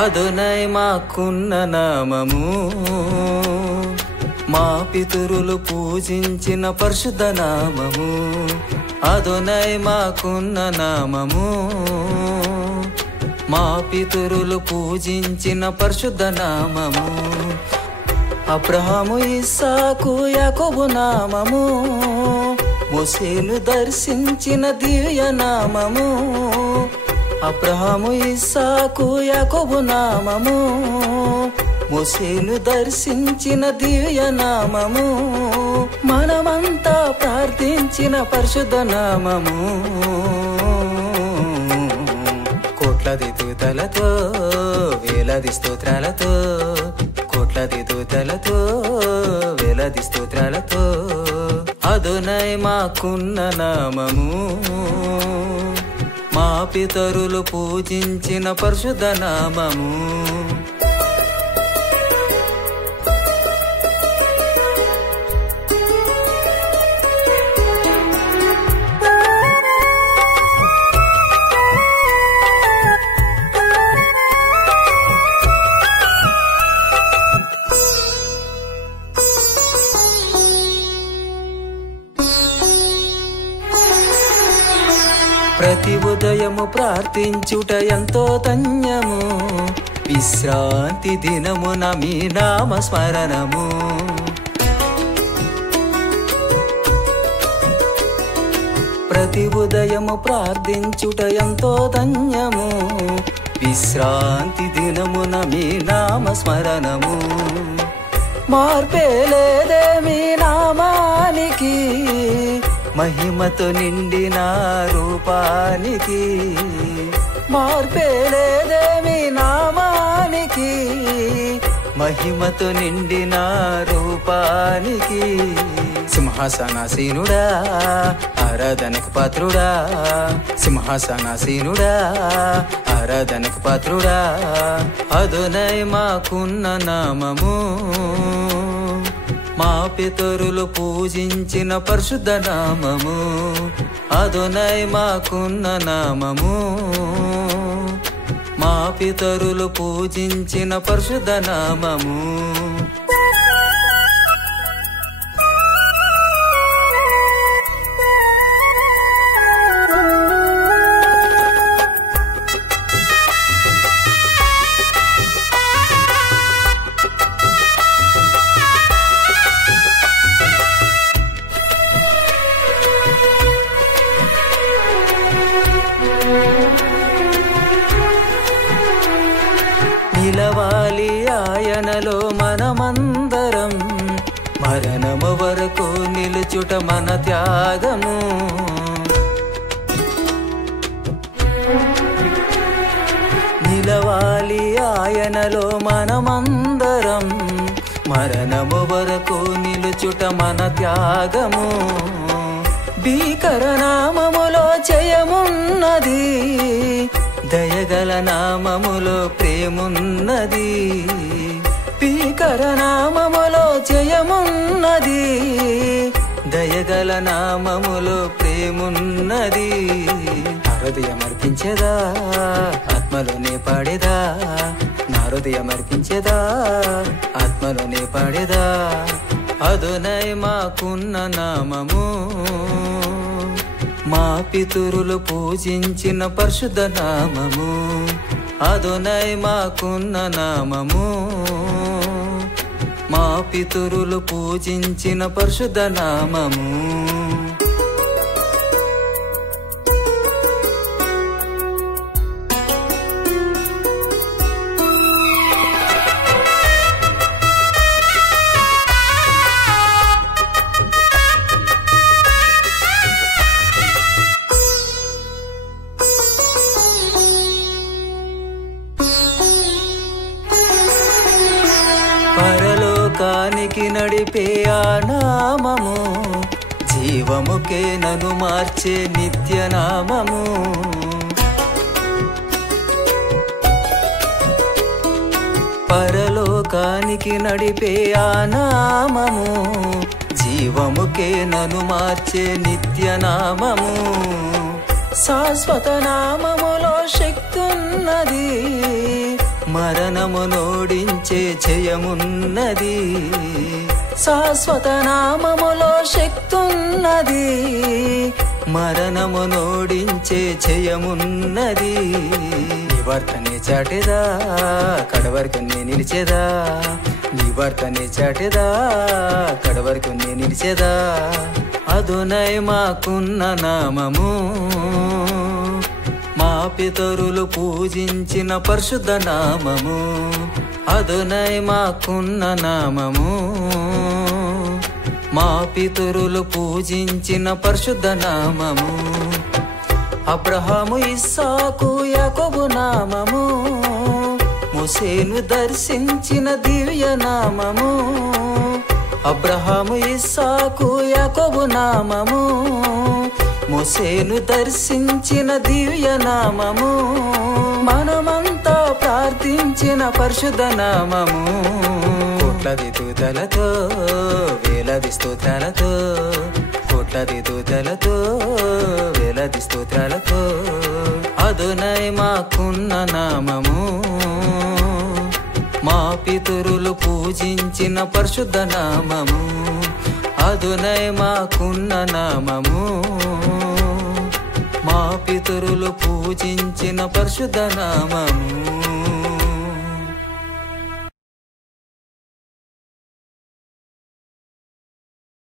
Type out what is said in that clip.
అదోనై మాకున్న నామము, మా పితరులు పూజించిన పరిశుద్ధ నామము. అదోనై మాకున్న నామము, మా పితరులు పూజించిన పరిశుద్ధ నామము. అబ్రహాము ఇస్సాకు యాకోబు నామము, మోసేను దర్శించిన దివ్య నామము. అబ్రహాము ఇస్సాకు యాకోబు నామము, మోసేను దర్శించిన దివ్య నామము. మనమంతా ప్రార్థించిన పరిశుద్ధ నామము. కోట్లాది దూతలతో వేలాది స్తోత్రాలతో, కోట్లాది దూతలతో వేలాది స్తోత్రాలతో అదోనై మాకున్న నామము, మా పితరులు పూజించిన పరిశుద్ధ నామము. ప్రతి ఉదయము ప్రార్థించుట ఎంతో ధన్యము, విశ్రాంతి దినమున మీ నామ స్మరణము. ప్రతి ఉదయము ప్రార్థించుట ఎంతో ధన్యము, విశ్రాంతి దినమున మీ నామ స్మరణము. మార్పే లేదే మీ నామానికి, మహిమతో నిండిన రూపానికి. మార్పే లేదే మీ నామానికి, మహిమతో నిండిన రూపానికి. సింహాసనాసీనుడా ఆరాధనకు పాత్రుడా, సింహాసనాసీనుడా ఆరాధనకు పాత్రుడా అదోనై మాకున్న నామము, మా పితరులు పూజించిన పరిశుద్ధ నామము. అదోనై మాకున్న నామము, మా పితరులు పూజించిన పరిశుద్ధ నామము. నిలవాలి ఆయనలో మనమందరం, మరణము వరకు నిలుచుట మన త్యాగము. నిలవాలి ఆయనలో మనమందరం, మరణము వరకు నిలుచుట మన త్యాగము. భీకర నామములో జయమున్నది, దయగల నామములో ప్రేమున్నది. భీకర నామములో జయమున్నది, దయగల నామములో ప్రేమున్నది. హృదయం అర్పించేదా ఆత్మలోనే పాడేదా, నా హృదయం అర్పించేదా ఆత్మలోనే పాడేదా. అదోనై మాకున్న నామము, మా పితరులు పూజించిన పరిశుద్ధ నామము. అదోనై మాకున్న నామము, మా పితరులు పూజించిన పరిశుద్ధ నామము. పరలోకానికి నడిపే ఆ నామము, జీవముకే నన్ను మార్చే నిత్య నామము. పరలోకానికి నడిపే ఆ నామము, జీవముకే నన్ను మార్చే నిత్య నామము. శాశ్వత నామములో శక్తి ఉన్నది, మరణమునోడించే జయమున్నది, శాశ్వత నామములో శక్తున్నది, మరణమునోడించే జయమున్నది. నీ వార్తనే చాటెదా కడవరకు నే నిలిచేదా, నీ వార్తనే చాటెదా కడవరకు నే నిలిచేదా. అదోనై మాకున్న నామము, మా పితరులు పూజించిన పరిశుద్ధ నామము. అదోనై మాకున్న నామము, మా పితరులు పూజించిన పరిశుద్ధ నామము. అబ్రహాము ఇస్సాకు యాకోబు నామము, మోసేను దర్శించిన దివ్య నామము. అబ్రహాము ఇస్సాకు యాకోబు నామము, మోసేను దర్శించిన దివ్య నామము. మనమంతా ప్రార్థించిన పరిశుద్ధ నామము. కోట్లాది దూతలతో వేలాది స్తోత్రాలతో, కోట్లాది దూతలతో వేలాది స్తోత్రాలతో. అదోనై మాకున్న నామము, మా పితరులు పూజించిన పరిశుద్ధ నామము. అదోనై మాకున్న నామము, మా పితరులు పూజించిన పరిశుద్ధ నామము.